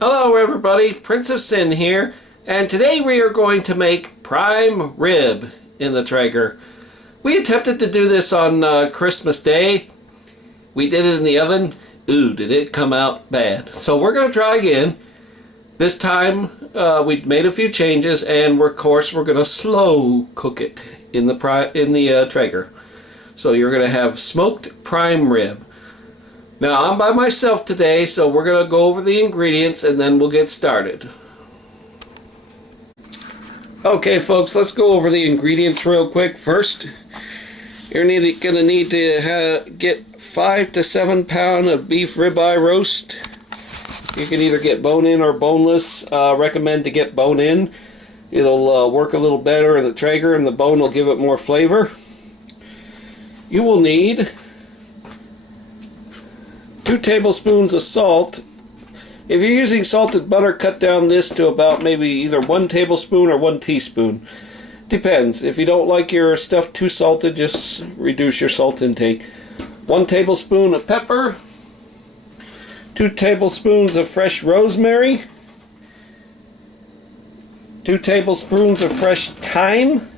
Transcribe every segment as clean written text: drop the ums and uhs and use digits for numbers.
Hello everybody, Prince of Sin here, and today we are going to make prime rib in the Traeger. We attempted to do this on Christmas Day. We did it in the oven. Ooh, did it come out bad. So we're going to try again. This time we made a few changes, and of course we're going to slow cook it in the Traeger. So you're going to have smoked prime rib. Now, I'm by myself today, so we're going to go over the ingredients and then we'll get started. Okay, folks, let's go over the ingredients real quick. First, you're going to need to get 5 to 7 pounds of beef ribeye roast. You can either get bone-in or boneless. Recommend to get bone-in. It'll work a little better in the Traeger, and the bone will give it more flavor. You will need 2 tablespoons of salt. If you're using salted butter, cut down this to about maybe either 1 tablespoon or 1 teaspoon. Depends. If you don't like your stuff too salted, just reduce your salt intake. 1 tablespoon of pepper, 2 tablespoons of fresh rosemary, 2 tablespoons of fresh thyme,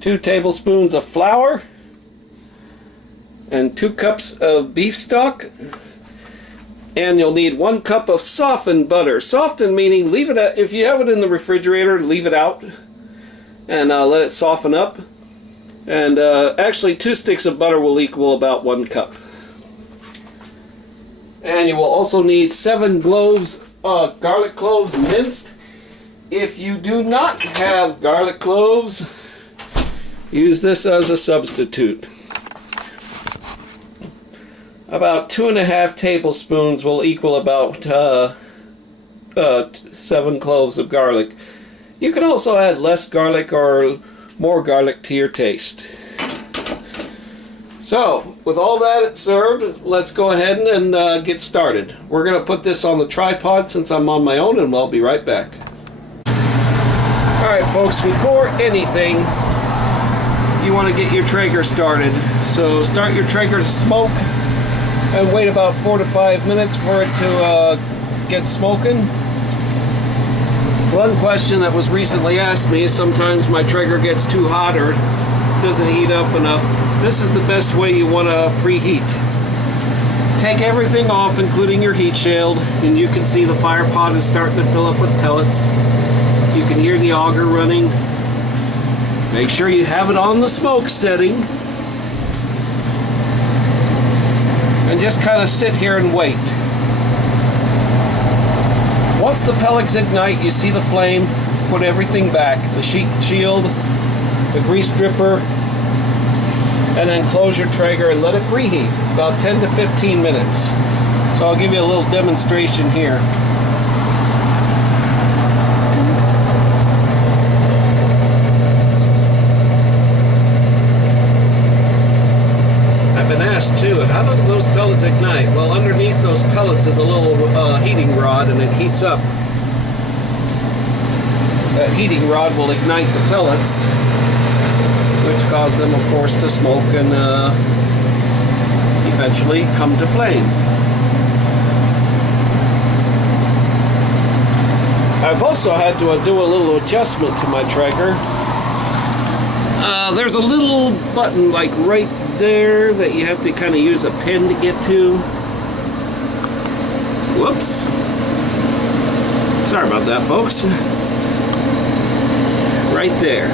2 tablespoons of flour, and 2 cups of beef stock. And you'll need 1 cup of softened butter. Softened meaning leave it out. If you have it in the refrigerator, leave it out and let it soften up. And actually 2 sticks of butter will equal about 1 cup. And you will also need 7 garlic cloves minced. If you do not have garlic cloves, use this as a substitute. About 2.5 tablespoons will equal about 7 cloves of garlic. You can also add less garlic or more garlic to your taste. So, with all that served, let's go ahead and get started. We're going to put this on the tripod since I'm on my own, and we'll be right back. Alright folks, before anything, you want to get your Traeger started. So start your Traeger to smoke and wait about 4 to 5 minutes for it to get smoking. One question that was recently asked me is sometimes my Traeger gets too hot or doesn't heat up enough. This is the best way you want to preheat. Take everything off, including your heat shield, and you can see the fire pot is starting to fill up with pellets. You can hear the auger running. Make sure you have it on the smoke setting. And just kind of sit here and wait. Once the pellets ignite, you see the flame, put everything back. The heat shield, the grease dripper, and then close your Traeger and let it preheat about 10 to 15 minutes. So I'll give you a little demonstration here. I've been asked too, how do those pellets ignite? Well, underneath those pellets is a little heating rod, and it heats up. That heating rod will ignite the pellets, which cause them, of course, to smoke and eventually come to flame. I've also had to do a little adjustment to my Traeger. There's a little button like right there that you have to kind of use a pin to get to. Whoops. Sorry about that, folks. Right there.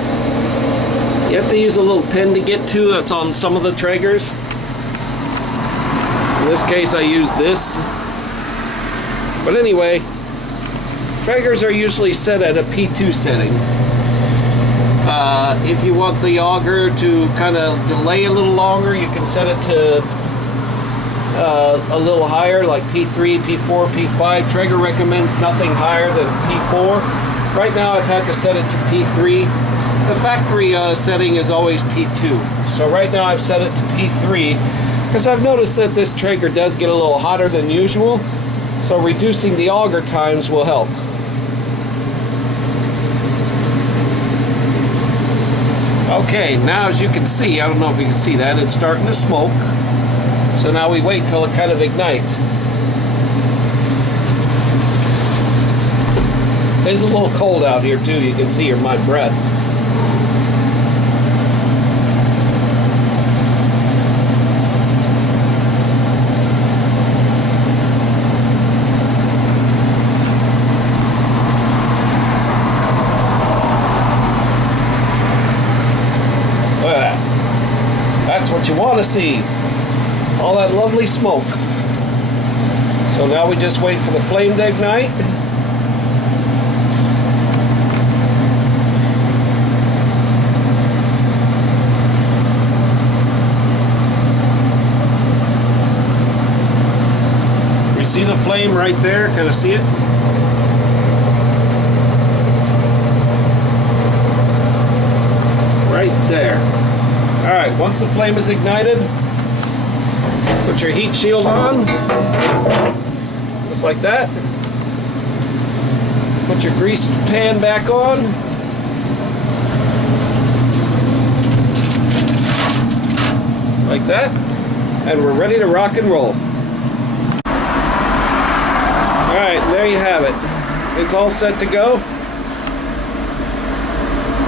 You have to use a little pin to get to. That's on some of the Traegers. In this case I use this. But anyway, Traegers are usually set at a P2 setting. If you want the auger to kind of delay a little longer, you can set it to a little higher, like P3, P4, P5. Traeger recommends nothing higher than P4. Right now I've had to set it to P3. The factory setting is always P2. So right now I've set it to P3 because I've noticed that this Traeger does get a little hotter than usual. So reducing the auger times will help. Okay, now as you can see, I don't know if you can see that, it's starting to smoke. So now we wait till it kind of ignites. It's a little cold out here too. You can see my breath. Look at that. That's what you want to see. All that lovely smoke. So now we just wait for the flame to ignite. You see the flame right there? Kind of see it? Right there. Alright, once the flame is ignited, put your heat shield on, just like that. Put your grease pan back on. Like that. And we're ready to rock and roll. Alright, there you have it. It's all set to go.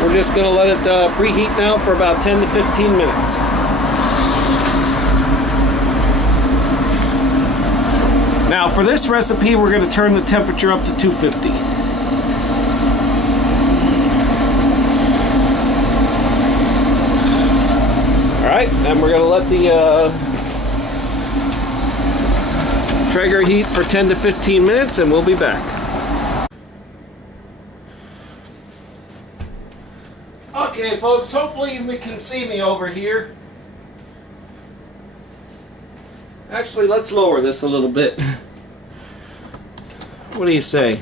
We're just going to let it preheat now for about 10 to 15 minutes. Now for this recipe, we're going to turn the temperature up to 250. Alright, and we're going to let the Traeger heat for 10 to 15 minutes and we'll be back. Okay folks, hopefully we can see me over here. Actually, let's lower this a little bit. What do you say?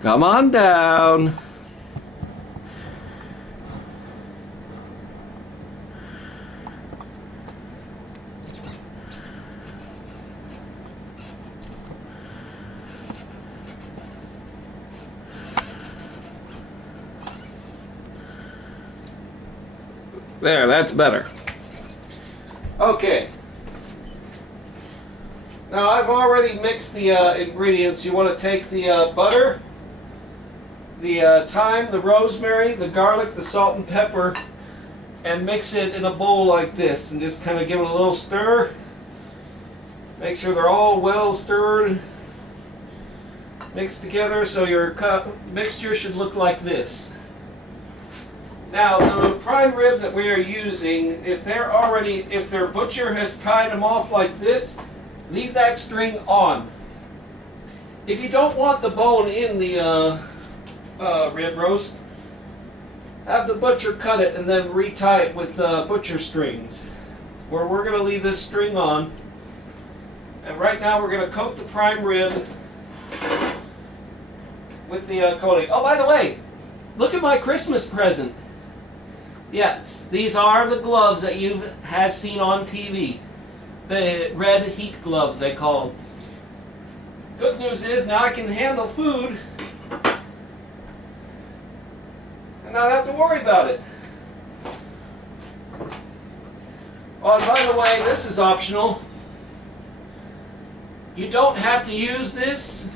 Come on down. There, that's better. Okay. Now I've already mixed the ingredients. You want to take the butter, the thyme, the rosemary, the garlic, the salt and pepper, and mix it in a bowl like this, and just kind of give it a little stir. Make sure they're all well stirred, mixed together, so your mixture should look like this. Now, the prime rib that we are using, if their butcher has tied them off like this, leave that string on. If you don't want the bone in the rib roast, have the butcher cut it and then retie it with butcher strings. Where we're going to leave this string on. And right now we're going to coat the prime rib with the coating. Oh, by the way, look at my Christmas present. Yes, these are the gloves that you have seen on TV. The red heat gloves, they call them. Good news is now I can handle food and not have to worry about it. Oh, and by the way, this is optional. You don't have to use this.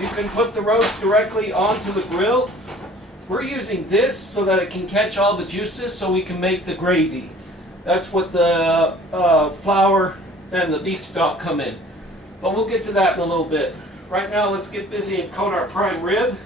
You can put the roast directly onto the grill. We're using this so that it can catch all the juices so we can make the gravy. That's what the flour and the beef stock come in. But we'll get to that in a little bit. Right now, let's get busy and coat our prime rib.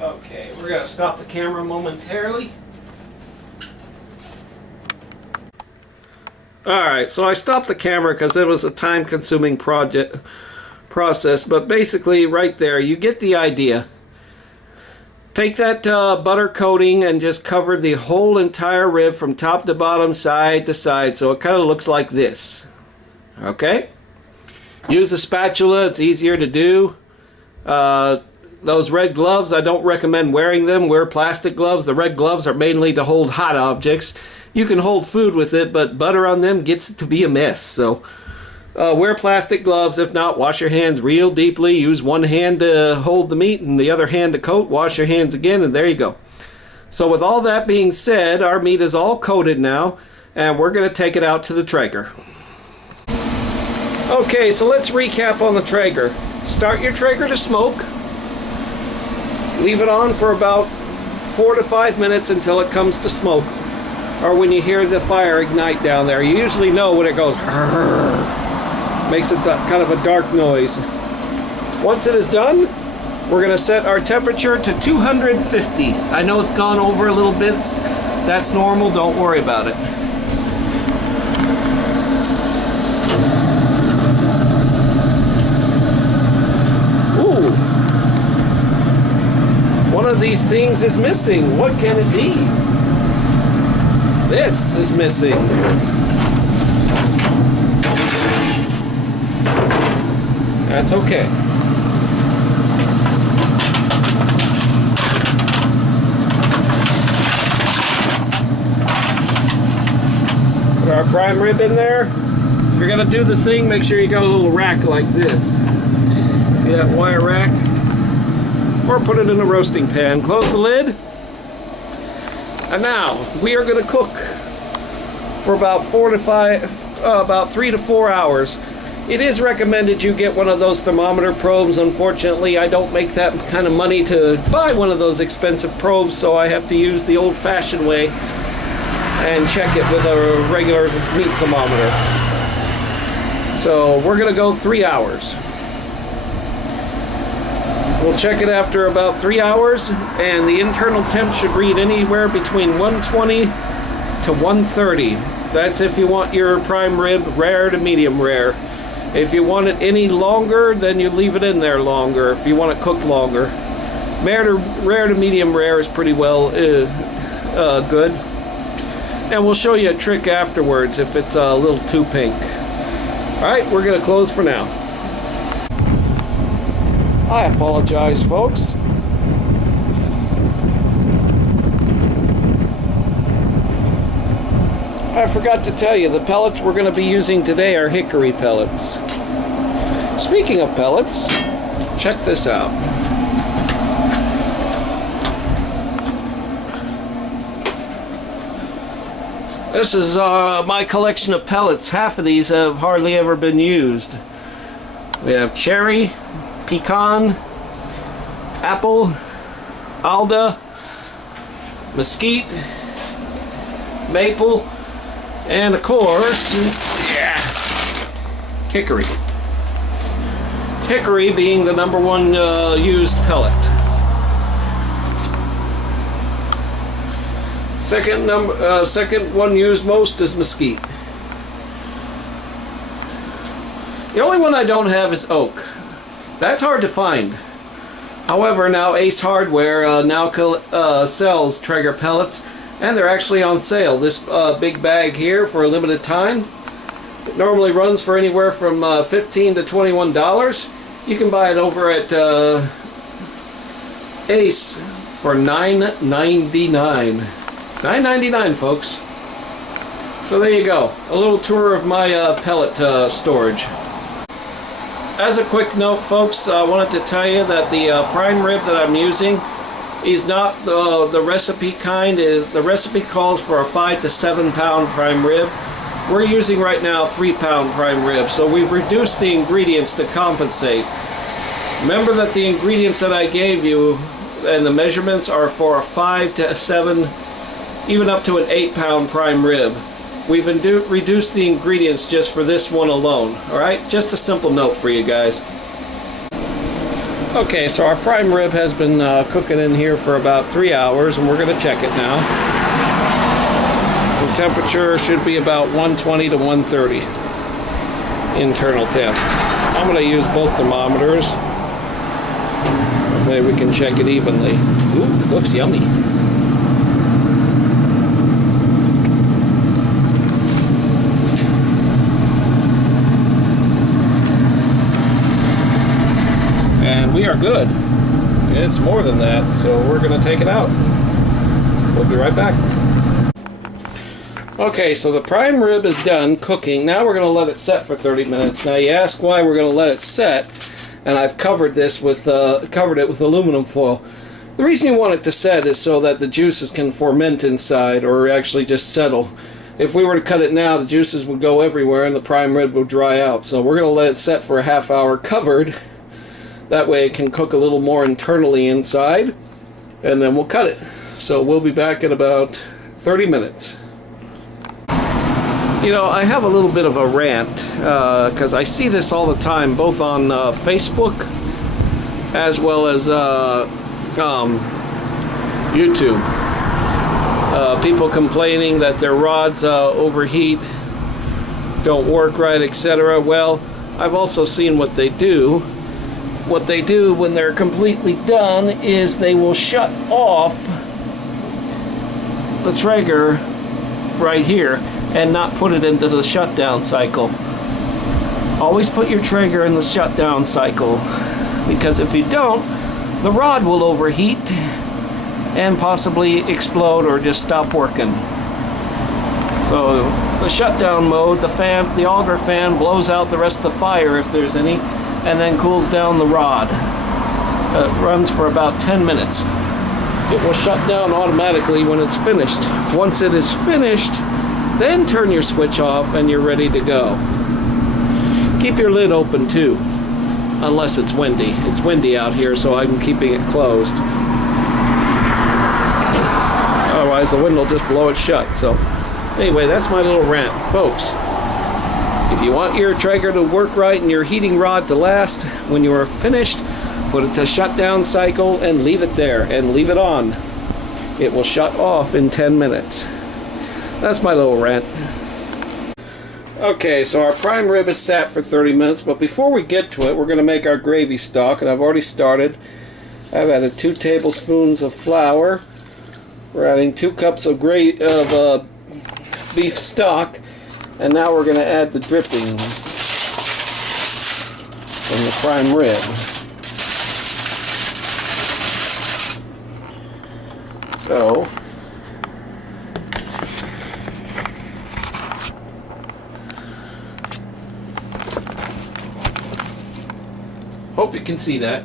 Okay, we're going to stop the camera momentarily. Alright, so I stopped the camera because it was a time-consuming process, but basically right there, you get the idea. Take that butter coating and just cover the whole entire rib from top to bottom, side to side, so it kind of looks like this. Okay? Use the spatula, it's easier to do. Those red gloves, I don't recommend wearing them. Wear plastic gloves. The red gloves are mainly to hold hot objects. You can hold food with it, but butter on them gets it to be a mess. So wear plastic gloves. If not, wash your hands real deeply. Use one hand to hold the meat and the other hand to coat. Wash your hands again, and there you go. So with all that being said, our meat is all coated now, and we're going to take it out to the Traeger. Okay, so let's recap on the Traeger. Start your Traeger to smoke. Leave it on for about 4 to 5 minutes until it comes to smoke, or when you hear the fire ignite down there. You usually know when it goes makes it kind of a dark noise. Once it is done, we're going to set our temperature to 250. I know it's gone over a little bit. That's normal. Don't worry about it. One of these things is missing. What can it be? This is missing. That's okay. Put our prime rib in there. If you're gonna do the thing, make sure you got a little rack like this. See that wire rack? Or put it in a roasting pan. Close the lid. And now we are going to cook for about 3 to 4 hours. It is recommended you get one of those thermometer probes. Unfortunately, I don't make that kind of money to buy one of those expensive probes, so I have to use the old-fashioned way and check it with a regular meat thermometer. So we're going to go 3 hours. We'll check it after about 3 hours, and the internal temp should read anywhere between 120 to 130. That's if you want your prime rib rare to medium rare. If you want it any longer, then you leave it in there longer if you want it cooked longer. Rare to medium rare is pretty well good. And we'll show you a trick afterwards if it's a little too pink. Alright, we're going to close for now. I apologize, folks. I forgot to tell you, the pellets we're going to be using today are Hickory pellets. Speaking of pellets, check this out. This is my collection of pellets. Half of these have hardly ever been used. We have cherry, pecan, apple, alda, mesquite, maple, and of course, hickory. Hickory being the #1 used pellet. Second one used most is mesquite. The only one I don't have is oak. That's hard to find. However, now Ace Hardware now sells Traeger pellets, and they're actually on sale. This big bag here for a limited time. It normally runs for anywhere from $15 to $21. You can buy it over at Ace for $9.99. $9.99, folks. So there you go. A little tour of my pellet storage. As a quick note, folks, I wanted to tell you that the prime rib that I'm using is not the recipe kind. The recipe calls for a 5 to 7 pound prime rib. We're using right now 3 pound prime rib, so we've reduced the ingredients to compensate. Remember that the ingredients that I gave you and the measurements are for a 5 to 7, even up to an 8 pound prime rib. We've reduced the ingredients just for this one alone. Alright, just a simple note for you guys. Okay, so our prime rib has been cooking in here for about 3 hours, and we're going to check it now. The temperature should be about 120 to 130 internal temp. I'm going to use both thermometers. Maybe we can check it evenly. Ooh, looks yummy. And we are good. It's more than that, so we're going to take it out. We'll be right back. Okay, so the prime rib is done cooking. Now we're going to let it set for 30 minutes. Now you ask why we're going to let it set, and I've covered this with covered it with aluminum foil. The reason you want it to set is so that the juices can ferment inside, or actually just settle. If we were to cut it now, the juices would go everywhere and the prime rib would dry out. So we're going to let it set for a half hour covered. That way it can cook a little more internally inside, and then we'll cut it. So we'll be back in about 30 minutes. You know, I have a little bit of a rant because I see this all the time, both on Facebook as well as YouTube. People complaining that their rods overheat, don't work right, etc. Well, I've also seen what they do. What they do when they're completely done is they will shut off the Traeger right here and not put it into the shutdown cycle. Always put your Traeger in the shutdown cycle, because if you don't, the rod will overheat and possibly explode or just stop working. So the shutdown mode, the auger fan blows out the rest of the fire if there's any, and then cools down the rod. It runs for about 10 minutes. It will shut down automatically when it's finished. Once it is finished, then turn your switch off and you're ready to go. Keep your lid open too, unless it's windy. It's windy out here, so I'm keeping it closed. Otherwise the wind will just blow it shut. So anyway, that's my little rant, folks. If you want your Traeger to work right and your heating rod to last, when you are finished, put it to shutdown cycle and leave it there and leave it on. It will shut off in 10 minutes. That's my little rant. Okay, so our prime rib is sat for 30 minutes, but before we get to it, we're going to make our gravy stock, and I've already started. I've added 2 tablespoons of flour. We're adding 2 cups of beef stock, and now we're going to add the drippings from the prime rib. So, hope you can see that.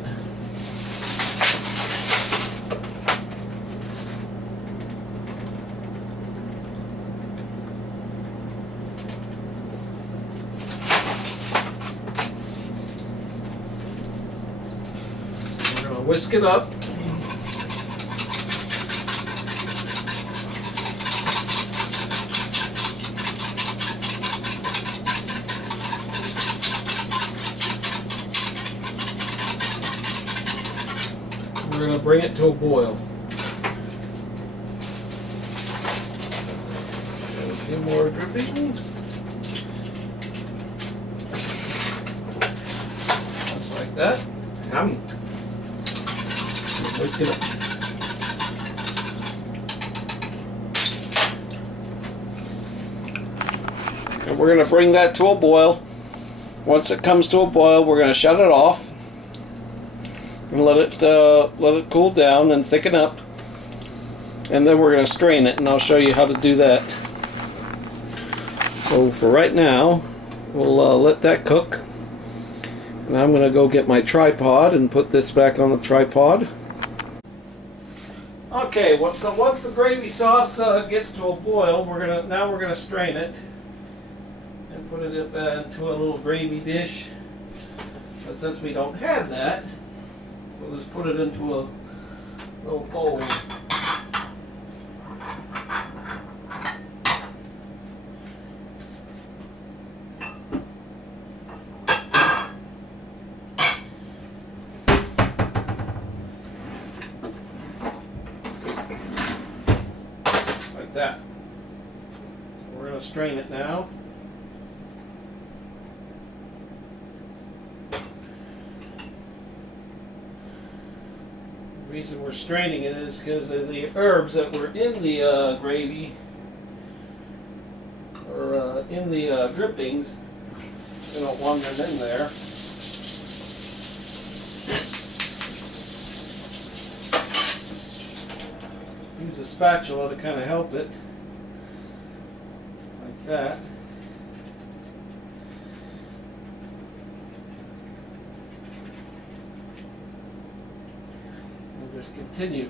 We're going to whisk it up. We're going to bring it to a boil. A few more drippings. Just like that. Yummy. Whisk it up. And we're going to bring that to a boil. Once it comes to a boil, we're going to shut it off and let it cool down and thicken up, and then we're going to strain it, and I'll show you how to do that. So for right now, we'll let that cook, and I'm going to go get my tripod and put this back on the tripod. Okay, so once the gravy sauce gets to a boil, we're gonna strain it and put it into a little gravy dish. But since we don't have that, we'll just put it into a little bowl. Like that. We're going to strain it now. The reason we're straining it is because of the herbs that were in the gravy, or in the drippings. We don't want them in there. Use a spatula to kind of help it, like that. And just continue.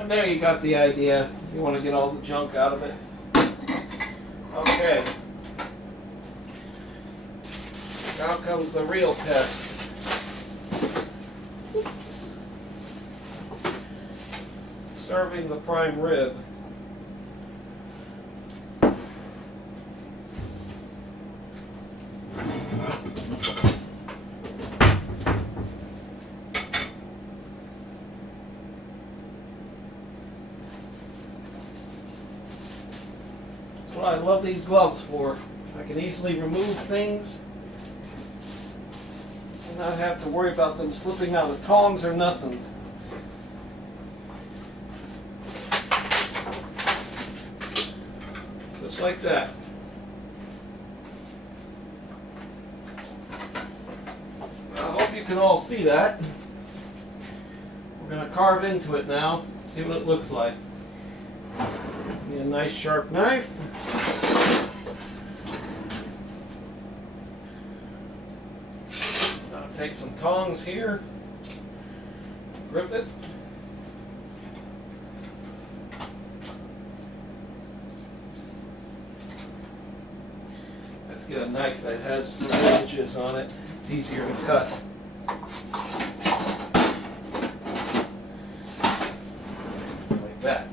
And there you got the idea. You want to get all the junk out of it. Okay. Now comes the real test. Oops. Serving the prime rib. What I love these gloves for. I can easily remove things and not have to worry about them slipping out of tongs or nothing. Just like that. I hope you can all see that. We're going to carve into it now, see what it looks like. Need a nice sharp knife. Now take some tongs here, grip it. Let's get a knife that has some ridges on it. It's easier to cut. Like that.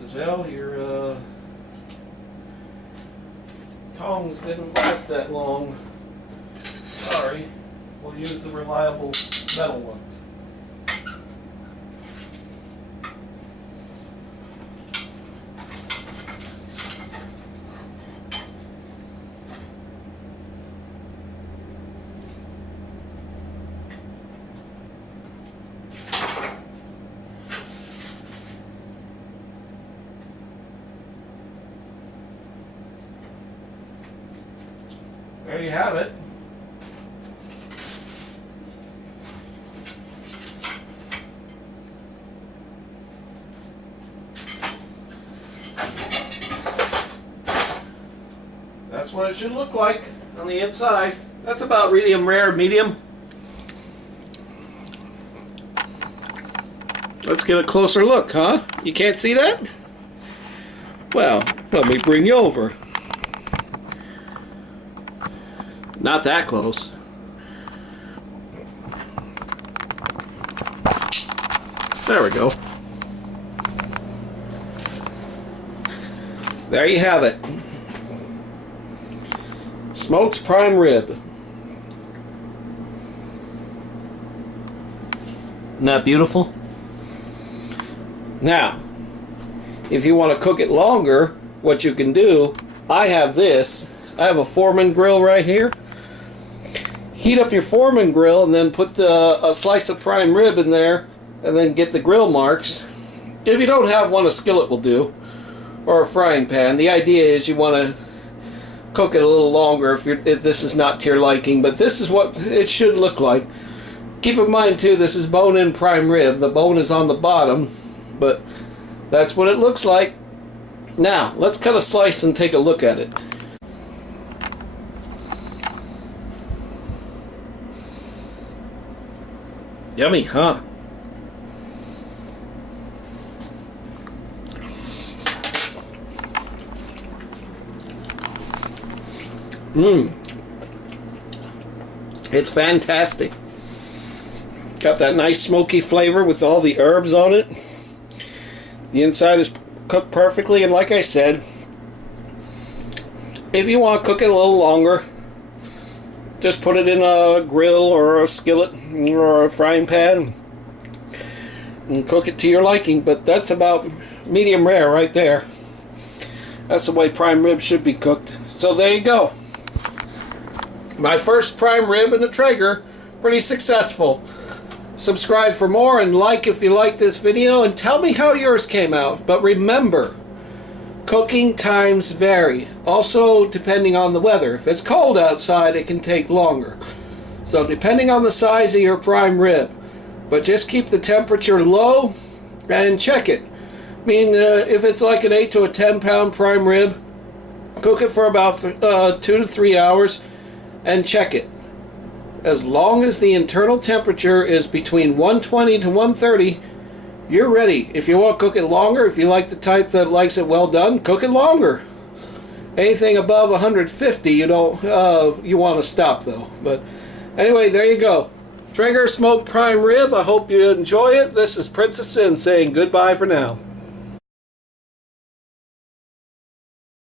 Giselle, your tongs didn't last that long. Sorry. We'll use the reliable metal ones. There you have it. That's what it should look like on the inside. That's about medium rare, medium. Let's get a closer look, huh? You can't see that? Well, let me bring you over. Not that close. There we go. There you have it. Smoked prime rib. Isn't that beautiful? Now, if you want to cook it longer, what you can do, I have this. I have a Foreman grill right here. heat up your Foreman grill and then put a slice of prime rib in there and then get the grill marks. If you don't have one, a skillet will do, or a frying pan. The idea is you want to cook it a little longer if this is not to your liking, but this is what it should look like. Keep in mind too, this is bone-in prime rib. The bone is on the bottom, but that's what it looks like. Now, let's cut a slice and take a look at it. Yummy, huh? It's fantastic. Got that nice smoky flavor with all the herbs on it. The inside is cooked perfectly, and like I said, if you want to cook it a little longer, just put it in a grill or a skillet or a frying pan and cook it to your liking. But that's about medium rare right there. That's the way prime rib should be cooked. So there you go. My first prime rib in the Traeger. Pretty successful. Subscribe for more and like if you like this video, and tell me how yours came out. But remember, cooking times vary. Also, depending on the weather. If it's cold outside, it can take longer. So depending on the size of your prime rib. But just keep the temperature low and check it. I mean, if it's like an 8 to a 10 pound prime rib, cook it for about 2 to 3 hours and check it. As long as the internal temperature is between 120 to 130, you're ready. If you want to cook it longer, if you like the type that likes it well done, cook it longer. Anything above 150, you want to stop though. But anyway, there you go. Traeger smoked prime rib. I hope you enjoy it. This is Princess Sin saying goodbye for now.